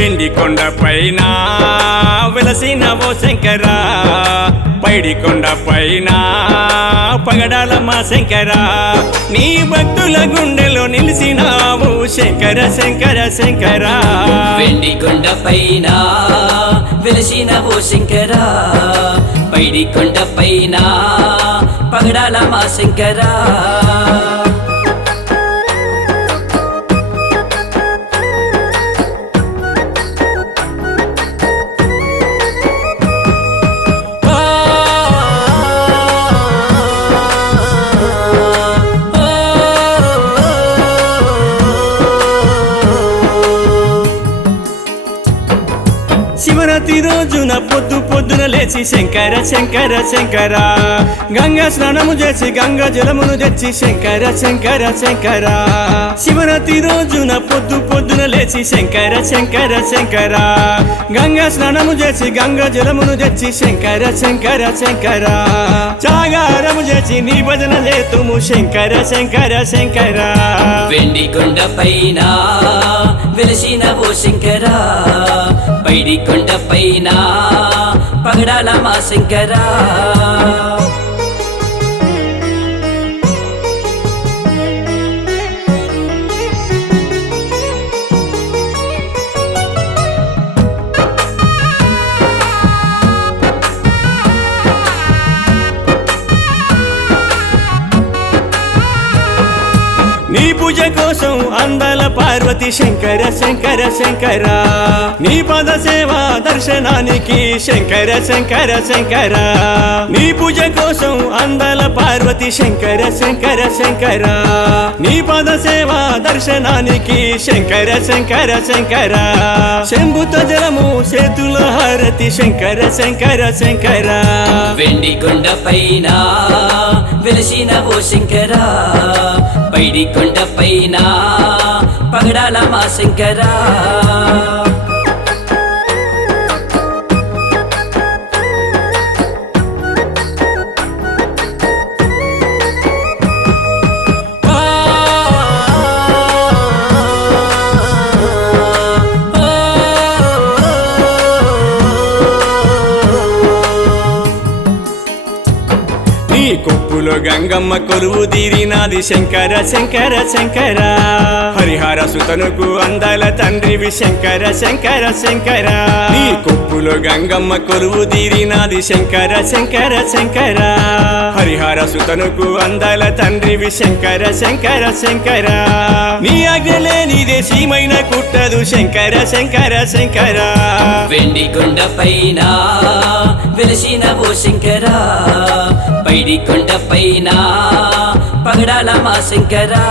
వెండి కొండ పైన వెలసిన ఓ శంకరా, పైడి కొండ పైన పగడాల మా శంకరా, నీ భక్తుల గుండెలో నిలిసినావు శంకర శంకర శంకరా. వెండి కొండ పైన వెలసిన ఓ శంకరా, పైడి కొండ పైన పగడాల మా శంకరా. శివరాత్రి రోజున పొద్దు పొద్దున లేచి శంకర శంకర శంకర, గంగా స్నానము చేసి గంగా జలమును తెచ్చి శంకర శంకర శంకర. శివరాత్రి రోజున పొద్దు పొద్దున లేచి శంకర శంకర శంకర, గంగా స్నానము చేసి గంగా జలమును తెచ్చి శంకర శంకర శంకర. జాగారము చేసి నీ భజన చేతుము శంకర శంకర శంకర. వెండి కొండ పైన వెలసిన ఓ శంకరా, పైడి కొండ పైన పగడాల మా శంకరా. నీ పూజ కోసం అందాల పార్వతి శంకర శంకర శంకర, నీ పద సేవ దర్శనానికి శంకర శంకర శంకర. నీ పూజ కోసం అందాల పార్వతి శంకర శంకర శంకర, నీ పద సేవ దర్శనానికి శంకర శంకర శంకర. శంభుత జలము చేతుల హారతి శంకర శంకర శంకర. వెండి కొండ పైన వెలసిన ఓ శంకరా, పైడి కొండ పైన పగడాల మా శంకరా. నీ కొప్పులో గంగమ్మ కొలువు తీరినాది శంకర శంకర శంకర, హరిహర సుతనుకు అందాల తండ్రివి శంకర శంకర శంకర. నీ కొప్పులో గంగమ్మ కొలువు తీరినాది శంకర శంకర శంకర, హరిహర సుతనుకు అందాల తండ్రివి శంకర శంకర శంకర. నీ ఆజ్ఞలే నీదే సీమైన కుట్టదు శంకర శంకర శంకర. వెండి కొండ పైన వెలసిన ఓ శంకరా, పైడి కొండ పైన పగడాల మా శంకరా.